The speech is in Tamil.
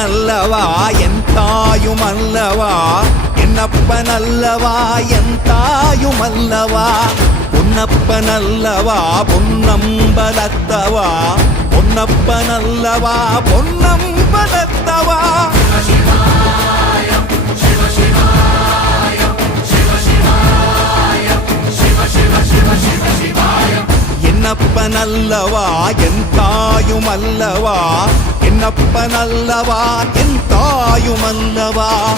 என்னப்பனல்லவா என் தாயுமல்லவா என்னப்பனல்லவா என் தாயுமல்லவா பொன்னப்பனல்லவா பொன்னம்பலத்தவா பொன்னப்பனல்லவா பொன்னம்பலத்தவா என்னப்பனல்லவா என் தாயுமல்லவா என்னப்பனல்லவா என் தாயுமல்லவா